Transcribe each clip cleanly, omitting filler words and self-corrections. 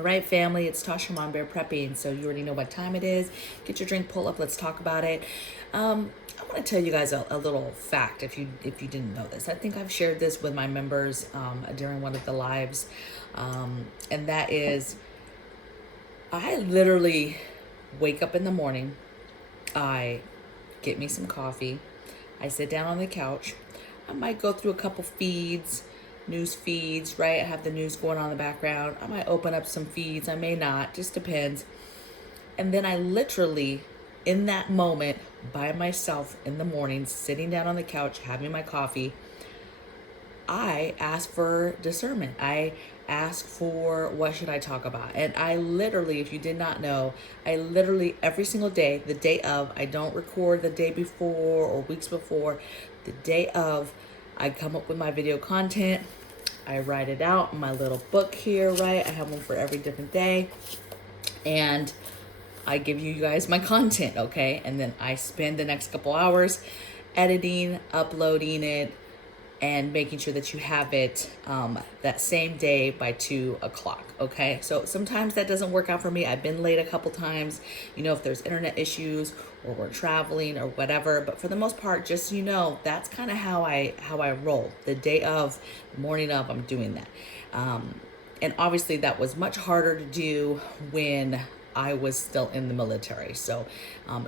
All right, family, it's Tasha MAMABEAR Prepping, so you already know what time it is. Get your drink, pull up, let's talk about it. I want to tell you guys a little fact if you didn't know this. I think I've shared this with my members during one of the lives, and that is I literally wake up in the morning, I get me some coffee, I sit down on the couch, I might go through a couple news feeds, right? I have the news going on in the background. I might open up some feeds, I may not, just depends. And then I literally, in that moment, by myself in the morning, sitting down on the couch, having my coffee, I ask for discernment. I ask for what should I talk about. And I literally, if you did not know, I literally every single day, the day of, I don't record the day before or weeks before, the day of, I come up with my video content. I write it out in my little book here, right? I have one for every different day. And I give you guys my content, okay? And then I spend the next couple hours editing, uploading it, and making sure that you have it that same day by 2 o'clock, okay? So sometimes that doesn't work out for me. I've been late a couple times, you know, if there's internet issues or we're traveling or whatever, but for the most part, just so you know, that's kind of how I roll. The day of, the morning of, I'm doing that. And obviously that was much harder to do when I was still in the military. So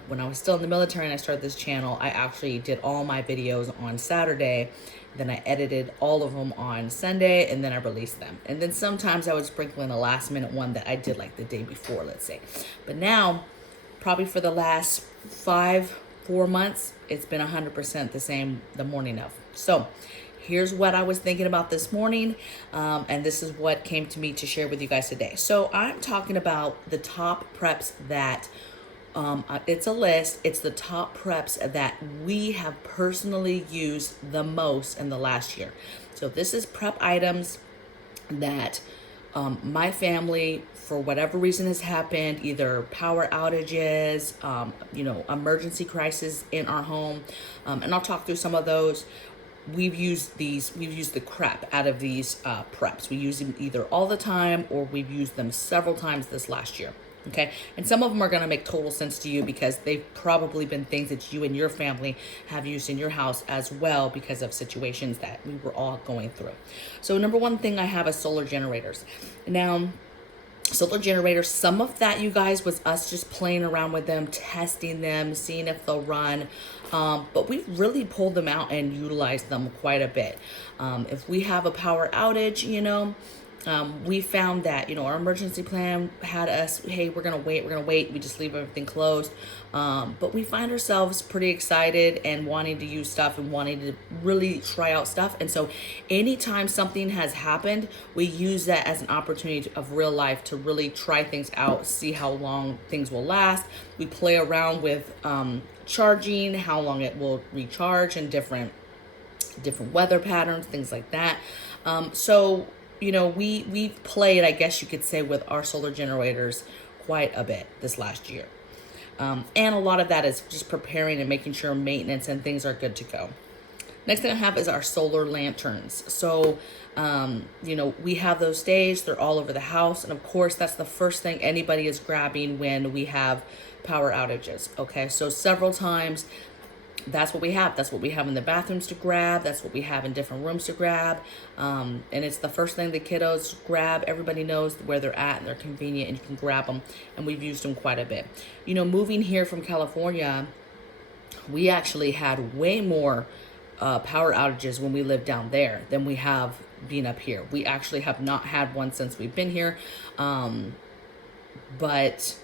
when I was still in the military and I started this channel, I actually did all my videos on Saturday. Then I edited all of them on Sunday, and then I released them. And then sometimes I would sprinkle in a last minute one that I did like the day before, let's say. But now, probably for the last 4 months, it's been 100% the same the morning of. So here's what I was thinking about this morning, and this is what came to me to share with you guys today. So I'm talking about the top preps that, it's a list, it's the top preps that we have personally used the most in the last year. So this is prep items that my family, for whatever reason has happened, either power outages, you know, emergency crisis in our home, and I'll talk through some of those. We've used the crap out of these preps. We use them either all the time or we've used them several times this last year. Okay, and some of them are going to make total sense to you because they've probably been things that you and your family have used in your house as well because of situations that we were all going through. So number one thing I have is solar generators. Now, solar generators, some of that, you guys, was us just playing around with them, testing them, seeing if they'll run. But we've really pulled them out and utilized them quite a bit. If we have a power outage, you know, we found that, you know, our emergency plan had us, hey, we're gonna wait, we just leave everything closed. But we find ourselves pretty excited and wanting to use stuff and wanting to really try out stuff. And so anytime something has happened, we use that as an opportunity of real life to really try things out, see how long things will last. We play around with charging, how long it will recharge, and different weather patterns, things like that. So you know, we've played, I guess you could say, with our solar generators quite a bit this last year. And a lot of that is just preparing and making sure maintenance and things are good to go. Next thing I have is our solar lanterns. So, you know, we have those staged, they're all over the house. And of course, that's the first thing anybody is grabbing when we have power outages. Okay, so several times, that's what we have. That's what we have in the bathrooms to grab. That's what we have in different rooms to grab. And it's the first thing the kiddos grab. Everybody knows where they're at and they're convenient and you can grab them. And we've used them quite a bit. You know, moving here from California, we actually had way more power outages when we lived down there than we have being up here. We actually have not had one since we've been here. But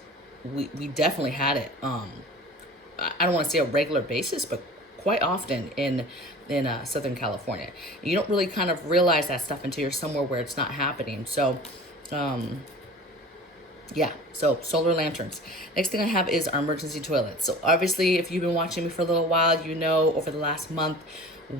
we definitely had it. I don't want to say a regular basis, but quite often in Southern California. You don't really kind of realize that stuff until you're somewhere where it's not happening. So, yeah, so solar lanterns. Next thing I have is our emergency toilets. So obviously, if you've been watching me for a little while, you know over the last month,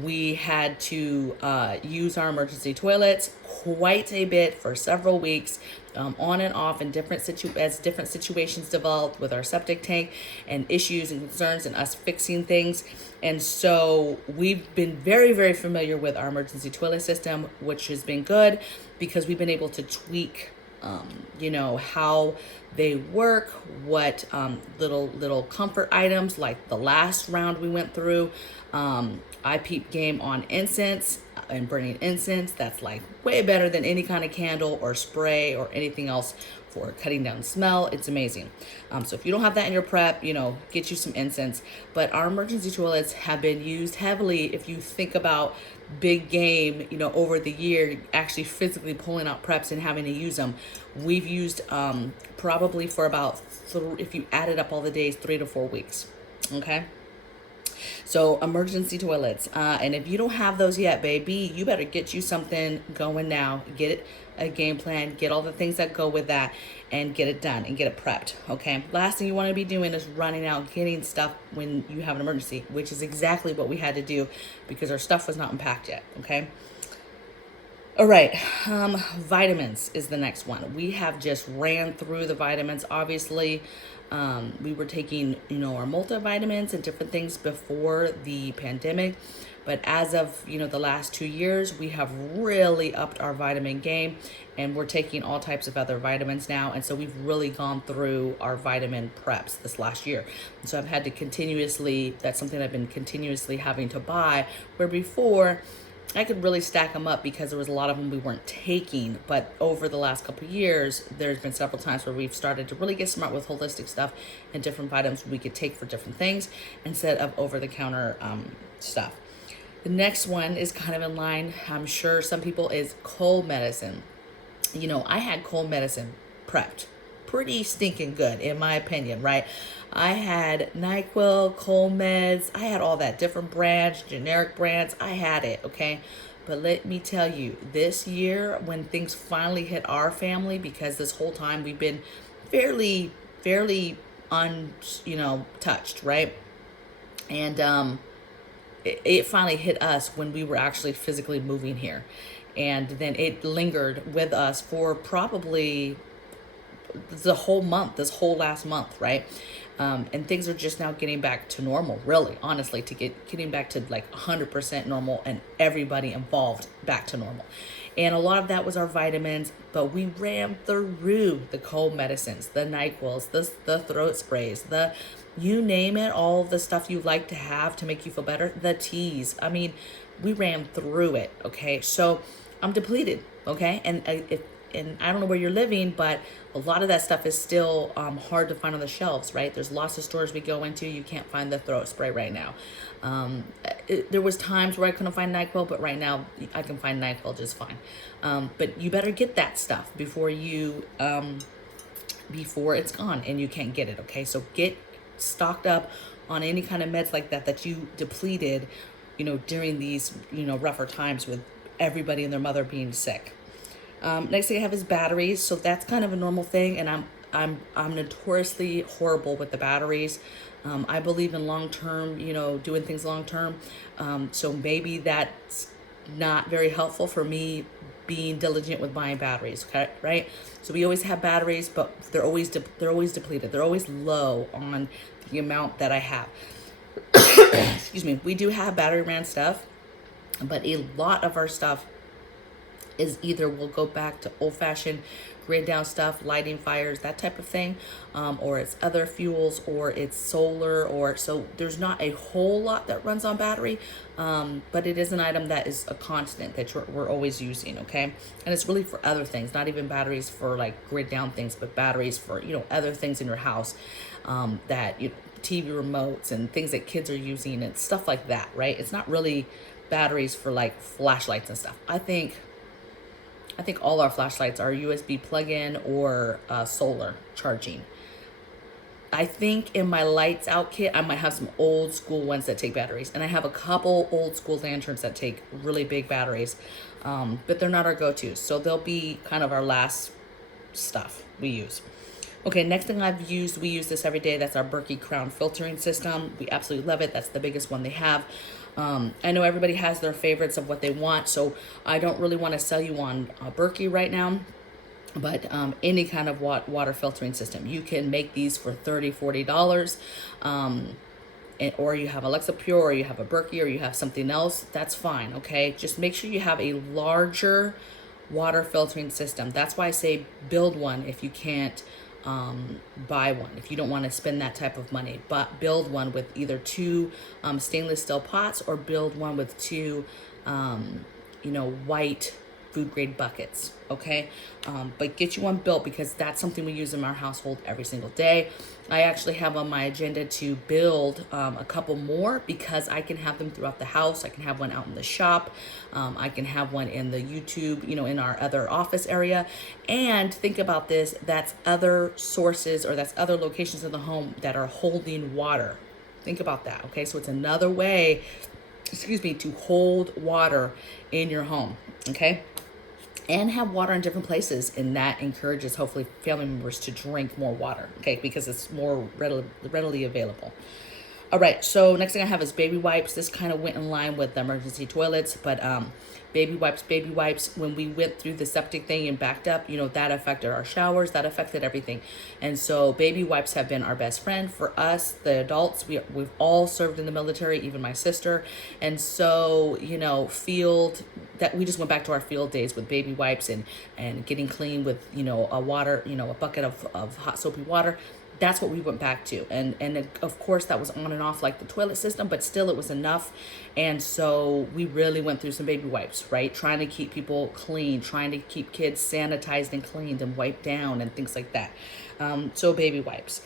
we had to use our emergency toilets quite a bit for several weeks, on and off in as different situations developed with our septic tank and issues and concerns and us fixing things. And so we've been very, very familiar with our emergency toilet system, which has been good because we've been able to tweak you know, how they work, what little comfort items, like the last round we went through. I peep game on incense and burning incense. That's like way better than any kind of candle or spray or anything else for cutting down smell. It's amazing. So if you don't have that in your prep, you know, get you some incense. But our emergency toilets have been used heavily. If you think about big game, you know, over the year, actually physically pulling out preps and having to use them, we've used probably for about, if you added up all the days, 3 to 4 weeks. Okay. So emergency toilets, and if you don't have those yet, baby, you better get you something going now. Get a game plan, get all the things that go with that, and get it done and get it prepped. Okay. Last thing you want to be doing is running out getting stuff when you have an emergency, which is exactly what we had to do because our stuff was not unpacked yet. Okay. All right, vitamins is the next one. We have just ran through the vitamins. Obviously, we were taking, you know, our multivitamins and different things before the pandemic. But as of, you know, the last 2 years, we have really upped our vitamin game and we're taking all types of other vitamins now. And so we've really gone through our vitamin preps this last year. And so I've had to continuously, that's something I've been continuously having to buy, where before I could really stack them up because there was a lot of them we weren't taking. But over the last couple of years, there's been several times where we've started to really get smart with holistic stuff and different vitamins we could take for different things instead of over-the-counter stuff. The next one is kind of in line, I'm sure some people, is cold medicine. You know, I had cold medicine prepped pretty stinking good, in my opinion, right? I had NyQuil, cold meds, I had all that, different brands, generic brands, I had it, okay? But let me tell you, this year, when things finally hit our family, because this whole time we've been fairly touched, right? And it finally hit us when we were actually physically moving here. And then it lingered with us for probably the whole month, this whole last month, right? And things are just now getting back to normal, really, honestly, getting back to like 100% normal and everybody involved back to normal. And a lot of that was our vitamins, but we ran through the cold medicines, the NyQuils, the throat sprays, you name it, all the stuff you like to have to make you feel better, the teas. I mean, we ran through it, okay? So I'm depleted, okay? And I don't know where you're living, but a lot of that stuff is still hard to find on the shelves, right? There's lots of stores we go into, you can't find the throat spray right now. There was times where I couldn't find NyQuil, but right now I can find NyQuil just fine. But you better get that stuff before it's gone and you can't get it, okay? So get stocked up on any kind of meds like that you depleted, you know, during these, you know, rougher times with everybody and their mother being sick. Next thing I have is batteries. So that's kind of a normal thing, and I'm notoriously horrible with the batteries. I believe in long-term, you know, doing things long-term. So maybe that's not very helpful for me being diligent with buying batteries, okay, right? So we always have batteries, but they're always depleted. They're always low on the amount that I have. Excuse me. We do have battery ran stuff, but a lot of our stuff is either we'll go back to old-fashioned grid down stuff, lighting fires, that type of thing, or it's other fuels, or it's solar, or so there's not a whole lot that runs on battery, but it is an item that is a constant that we're always using, okay? And it's really for other things, not even batteries for like grid down things, but batteries for, you know, other things in your house, that, you know, TV remotes and things that kids are using and stuff like that, right? It's not really batteries for like flashlights and stuff. I think all our flashlights are USB plug-in or solar charging. I think in my lights out kit, I might have some old school ones that take batteries. And I have a couple old school lanterns that take really big batteries, but they're not our go-tos. So they'll be kind of our last stuff we use. Okay, next thing we use this every day. That's our Berkey Crown filtering system. We absolutely love it. That's the biggest one they have. I know everybody has their favorites of what they want, so I don't really want to sell you on Berkey right now, but any kind of water filtering system. You can make these for $30, $40, or you have Alexa Pure, or you have a Berkey, or you have something else, that's fine, okay? Just make sure you have a larger water filtering system. That's why I say build one if you can't buy one, if you don't want to spend that type of money. But build one with either two stainless steel pots, or build one with two white food grade buckets. Okay, but get you one built, because that's something we use in our household every single day. I actually have on my agenda to build a couple more, because I can have them throughout the house. I can have one out in the shop. I can have one in the YouTube, in our other office area. And think about this, that's other sources, or that's other locations in the home that are holding water. Think about that. Okay, so it's another way, to hold water in your home. Okay, and have water in different places, and that encourages hopefully family members to drink more water, okay, because it's more readily available. All right, so next thing I have is baby wipes. This kind of went in line with the emergency toilets, but baby wipes, when we went through the septic thing and backed up, that affected our showers, that affected everything. And so baby wipes have been our best friend for us, the adults. We've all served in the military, even my sister. And so, field, that we just went back to our field days with baby wipes and getting clean with, a water, a bucket of hot soapy water. That's what we went back to. And of course that was on and off like the toilet system, but still it was enough. And so we really went through some baby wipes, right? Trying to keep people clean, trying to keep kids sanitized and cleaned and wiped down and things like that. So baby wipes.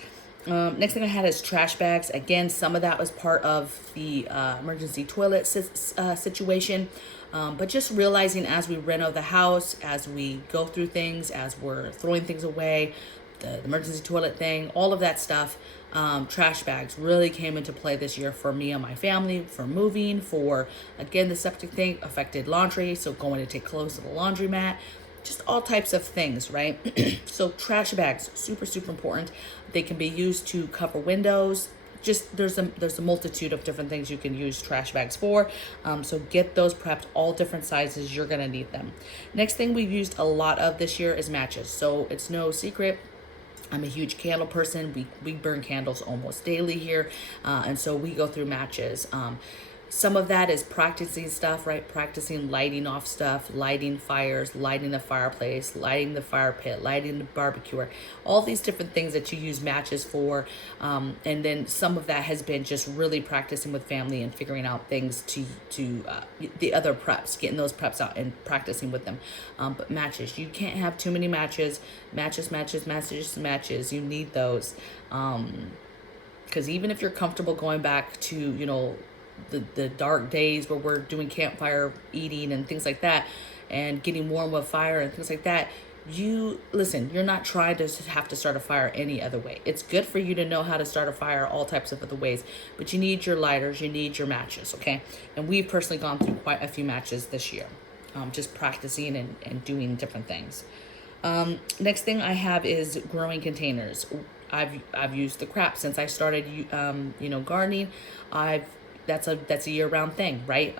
Next thing I had is trash bags. Again, some of that was part of the emergency toilet situation. But just realizing as we reno the house, as we go through things, as we're throwing things away, the emergency toilet thing, all of that stuff, trash bags really came into play this year for me and my family, for moving, for, again, the septic thing affected laundry, so going to take clothes to the laundromat, just all types of things, right? So trash bags, super, super important. They can be used to cover windows. Just there's a multitude of different things you can use trash bags for. So get those prepped, all different sizes. You're gonna need them. Next thing we've used a lot of this year is matches. So it's no secret, I'm a huge candle person. We burn candles almost daily here, and so we go through matches. Some of that is practicing stuff, right? Practicing lighting off stuff, lighting fires, lighting the fireplace, lighting the fire pit, lighting the barbecue, all these different things that you use matches for. And then some of that has been just really practicing with family and figuring out things to the other preps, getting those preps out and practicing with them. But matches, you can't have too many matches. Matches. You need those. Because even if you're comfortable going back to, the dark days where we're doing campfire eating and things like that and getting warm with fire and things like that, you're not trying to have to start a fire any other way. It's good for you to know how to start a fire all types of other ways, but you need your lighters, you need your matches, okay? And we've personally gone through quite a few matches this year, just practicing and doing different things. Next thing I have is growing containers. I've used the crap since I started gardening. That's a year-round thing, right?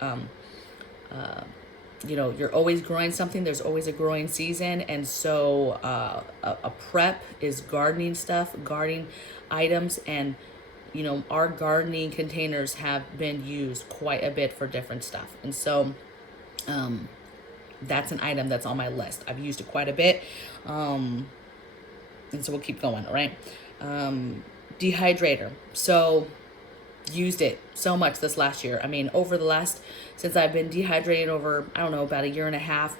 You're always growing something. There's always a growing season. And so a prep is gardening stuff, gardening items. And, our gardening containers have been used quite a bit for different stuff. And so that's an item that's on my list. I've used it quite a bit. And so we'll keep going, all right? Dehydrator. So used it so much this last year. I mean, since I've been dehydrating over, about a year and a half,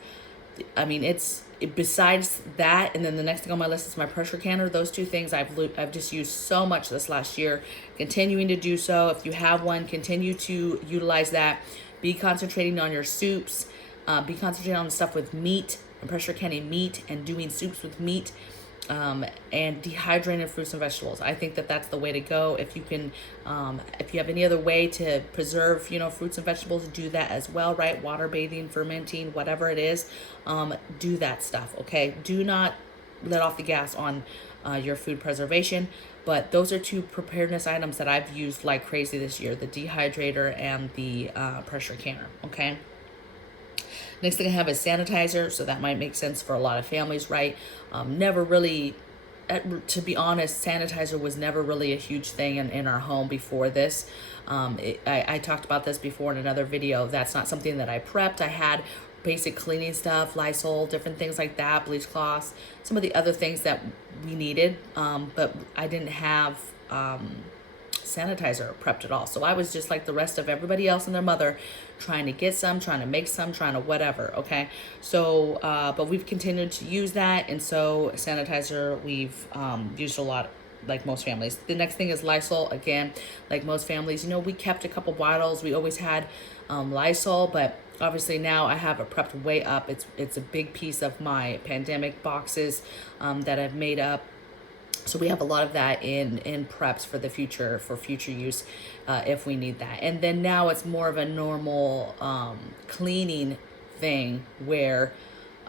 besides that, and then the next thing on my list is my pressure canner. Those two things I've just used so much this last year, continuing to do so. If you have one, continue to utilize that. Be concentrating on your soups, be concentrating on stuff with meat, and pressure canning meat and doing soups with meat. And dehydrated fruits and vegetables. I think that's the way to go. If you can, if you have any other way to preserve, fruits and vegetables, do that as well, right? Water bathing, fermenting, whatever it is, do that stuff, okay? Do not let off the gas on your food preservation. But those are two preparedness items that I've used like crazy this year, the dehydrator and the pressure canner, okay? Next thing I have is sanitizer, so that might make sense for a lot of families, right? Never really, to be honest, sanitizer was never really a huge thing in our home before this. I talked about this before in another video. That's not something that I prepped. I had basic cleaning stuff, Lysol, different things like that, bleach cloths, some of the other things that we needed. But I didn't have sanitizer prepped at all. So I was just like the rest of everybody else and their mother, trying to get some, trying to make some, trying to whatever. Okay. So, but we've continued to use that. And so sanitizer, we've used a lot, like most families. The next thing is Lysol. Again, like most families, you know, we kept a couple bottles. We always had Lysol, but obviously now I have it prepped way up. It's a big piece of my pandemic boxes that I've made up. So we have a lot of that in preps for the future, for future use if we need that. And then now it's more of a normal cleaning thing where,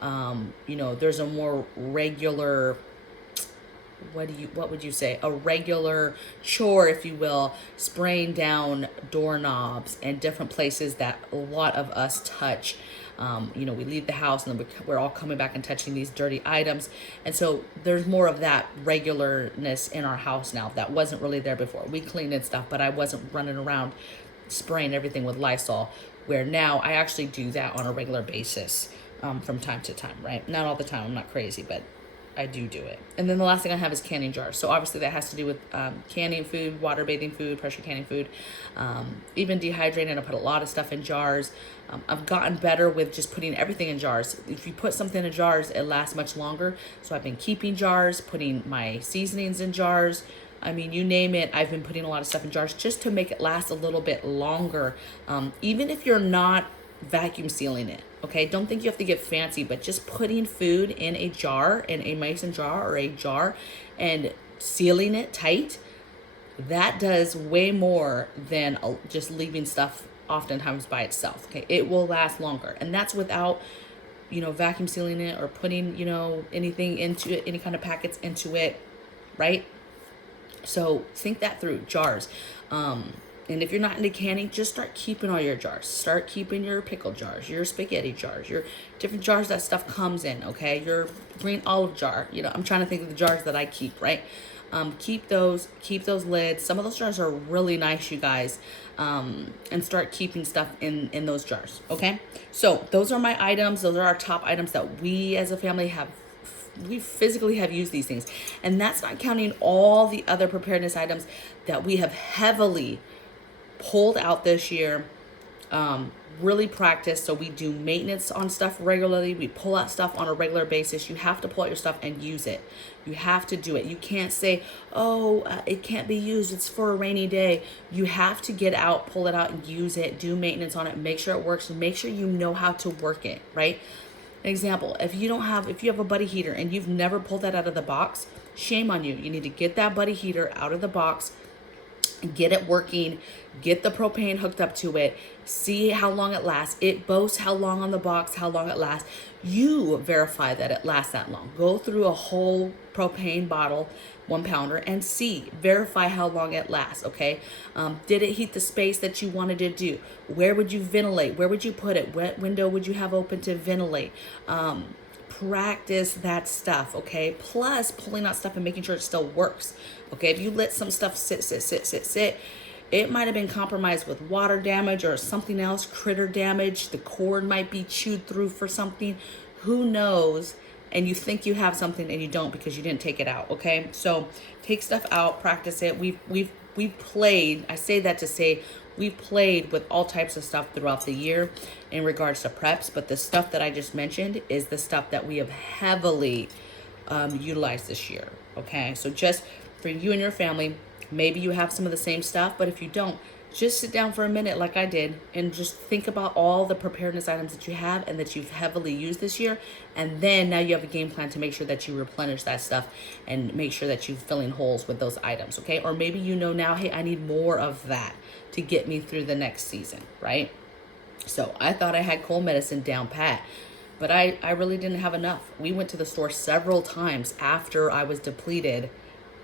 you know, there's a more regular, what would you say, a regular chore, if you will, spraying down doorknobs and different places that a lot of us touch. You know, we leave the house and then we're all coming back and touching these dirty items. And so there's more of that regularness in our house now that wasn't really there before. We cleaned and stuff, but I wasn't running around spraying everything with Lysol, where now I actually do that on a regular basis from time to time, right? Not all the time, I'm not crazy, but I do it. And then the last thing I have is canning jars. So obviously that has to do with canning food, water bathing food, pressure canning food, even dehydrating. I put a lot of stuff in jars. I've gotten better with just putting everything in jars. If you put something in jars, it lasts much longer. So I've been keeping jars, putting my seasonings in jars. I mean, you name it, I've been putting a lot of stuff in jars just to make it last a little bit longer. Even if you're not vacuum sealing it, okay? Don't think you have to get fancy, but just putting food in a jar, in a mason jar or a jar, and sealing it tight, that does way more than just leaving stuff oftentimes by itself, okay? It will last longer, and that's without, you know, vacuum sealing it or putting, you know, anything into it, any kind of packets into it, right? So think that through. Jars. And if you're not into canning, just start keeping all your jars. Start keeping your pickle jars, your spaghetti jars, your different jars that stuff comes in, okay? Your green olive jar. You know, I'm trying to think of the jars that I keep, right? Keep those lids. Some of those jars are really nice, you guys. And start keeping stuff in those jars, okay? So those are my items. Those are our top items that we as a family we physically have used these things. And that's not counting all the other preparedness items that we have heavily pulled out this year, really practice. So we do maintenance on stuff regularly. We pull out stuff on a regular basis. You have to pull out your stuff and use it. You have to do it. You can't say, oh, it can't be used, it's for a rainy day. You have to get out, pull it out and use it, do maintenance on it, make sure it works, make sure you know how to work it, right? An example, if you have a buddy heater and you've never pulled that out of the box, shame on you. You need to get that buddy heater out of the box, get it working, get the propane hooked up to it, see how long it lasts. It boasts how long on the box, how long it lasts. You verify that it lasts that long. Go through a whole propane bottle, 1 pounder, and verify how long it lasts, okay? Did it heat the space that you wanted to do? Where would you ventilate? Where would you put it? What window would you have open to ventilate? Practice that stuff, okay? Plus pulling out stuff and making sure it still works, okay? If you let some stuff sit, it might have been compromised with water damage or something else, critter damage. The cord might be chewed through for something. Who knows? And you think you have something and you don't because you didn't take it out, okay? So take stuff out, practice it. We've played, I say that to say, we've played with all types of stuff throughout the year in regards to preps, but the stuff that I just mentioned is the stuff that we have heavily utilized this year, okay? So just for you and your family, maybe you have some of the same stuff, but if you don't, just sit down for a minute like I did and just think about all the preparedness items that you have and that you've heavily used this year. And then now you have a game plan to make sure that you replenish that stuff and make sure that you're filling holes with those items, okay? Or maybe you know now, hey, I need more of that to get me through the next season, right? So I thought I had cold medicine down pat, but I really didn't have enough. We went to the store several times after I was depleted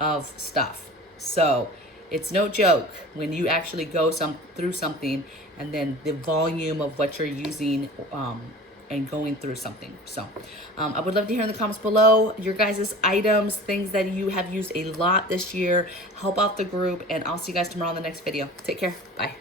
of stuff. So it's no joke when you actually go through something and then the volume of what you're using and going through something. So I would love to hear in the comments below your guys' items, things that you have used a lot this year. Help out the group, and I'll see you guys tomorrow in the next video. Take care. Bye.